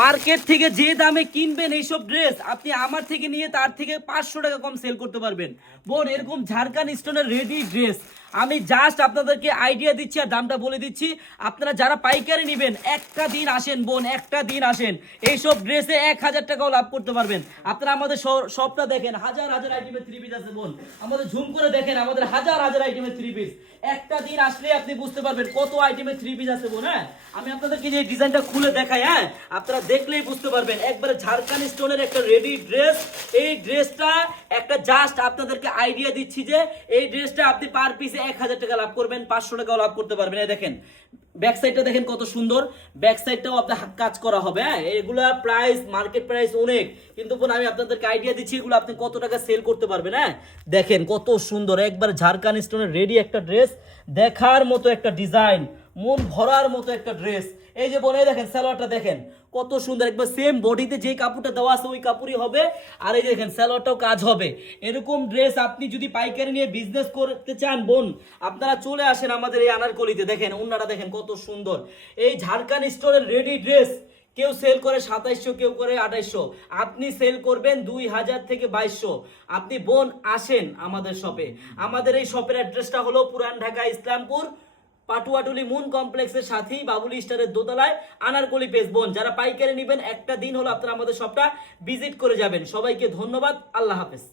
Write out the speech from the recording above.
Market থেকে যে দামে কিনবেন এইসব ড্রেস আপনি আমার থেকে নিয়ে তার থেকে 500 টাকা কম সেল করতে পারবেন। বোন, এরকম ঝাড়খান স্টোনের রেডি ড্রেস আমি জাস্ট আপনাদেরকে আইডিয়া দিচ্ছি আর দামটা বলে দিচ্ছি। আপনারা যারা পাইকারি নেবেন একটা দিন আসেন বোন, একটা দিন আসেন, এইসব ড্রেসে 1000 টাকাও লাভ করতে পারবেন। আপনারা আমাদের শপটা দেখেন, হাজার হাজার আইটেমের থ্রি পিস আছে বোন। আমাদের ঝুম করে দেখেন, আমাদের হাজার হাজার আইটেমের থ্রি পিস। একটা দিন আসলে আপনি বুঝতে পারবেন কত আইটেমের থ্রি পিস আছে বোন। হ্যাঁ, আমি আপনাদেরকে যে ডিজাইনটা খুলে দেখাই, হ্যাঁ আপনারা দেখলেই বুঝতে পারবেন। একবারে ঝাড়খান স্টোনের একটা রেডি ড্রেস। এই ড্রেসটা একটা জাস্ট আপনাদেরকে আইডিয়া দিচ্ছি যে এই ড্রেসটা আপনি পার পিসে 1000 টাকা লাভ করবেন, 500 টাকাও লাভ করতে পারবেন। এই দেখেন ব্যাক সাইডটা দেখেন কত সুন্দর, ব্যাক সাইডটাও আপনার কাজ করা হবে। হ্যাঁ, এগুলা প্রাইস মার্কেট প্রাইস অনেক, কিন্তু আমি আপনাদেরকে আইডিয়া দিচ্ছি এগুলো আপনি কত টাকা সেল করতে পারবেন। হ্যাঁ দেখেন কত সুন্দর, একবার ঝাড়খান স্টোনের রেডি একটা ড্রেস, দেখার মতো একটা ডিজাইন, মন ভরার মতো একটা ড্রেস। এই যে বোন, এই দেখেন সালোয়ারটা দেখেন কত সুন্দর, একবার সেম বডিতে যে কাপড়টা দেওয়া আছে ওই কাপড়ই হবে। আর এই দেখেন সালোয়ারটাও কাজ হবে। এরকম ড্রেস আপনি যদি পাইকারি নিয়ে বিজনেস করতে চান বোন, আপনারা চলে আসেন আমাদের এই আনারকলিতে। দেখেন ওন্নাটা দেখেন কত সুন্দর। এই ঝাড়খান স্টোরের রেডি ড্রেস কেউ সেল করে 2700, কেউ করে 2800, আপনি সেল করবেন 2000 থেকে 2200। আপনি বোন আসেন আমাদের শপে। আমাদের এই শপের অ্যাড্রেসটা হলো পুরান ঢাকা ইসলামপুর পাটুয়াটুলি মুন কমপ্লেক্সের সাথেই বাবুলি স্টারের দোতলায় আনারকলি পেজ। বোন যারা পাইকারি নেবেন একটা দিন হলো আপনারা আমাদের শপটা ভিজিট করে যাবেন। সবাইকে ধন্যবাদ, আল্লাহ হাফেজ।